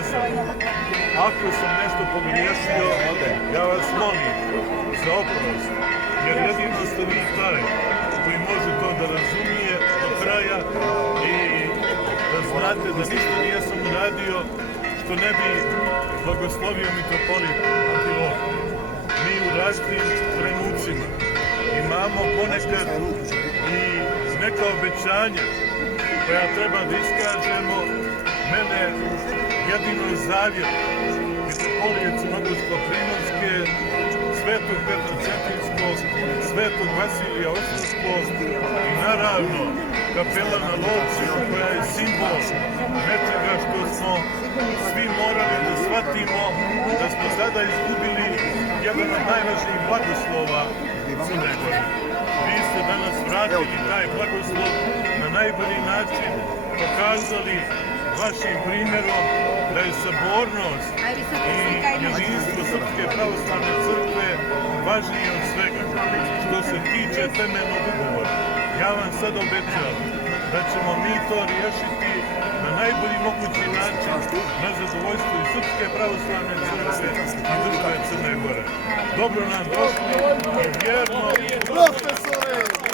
nazad. Ako sam nešto pogriješio, ja vas molim za oprost, jer jedino ste vi taj koji može to da razumije do kraja i da znate da ništa nijesam uradio što ne bi blagoslovio mitropolit Amfilohije. Mi u raznim trenucima imamo ponekad i neka obećanja koja treba da iskažemo. Mene jedino je zavjet mitropolije Crnogorsko-Primorske, Svetog Petra Cetinskog, Svetog Vasilija Ostroškog i naravno kapela na Lovćinu koja je simbol nečega što smo svi morali da shvatimo da smo sada izgubili jedan od najvažnijih blagoslova Crne Gore. Vi ste danas vratili taj blagoslov na najbolji način, pokazali vašim primjerom da je sabornost i jedinstvo Srpske pravoslavne crkve važnije od svega. Što se tiče temeljnog ugovora, ja vam sad obećavam da ćemo mi to riješiti na najbolji mogući način na zadovoljstvo i Srpske pravoslavne crkve i države Crne Gore. Dobro nam došli i vjerno... Profesore!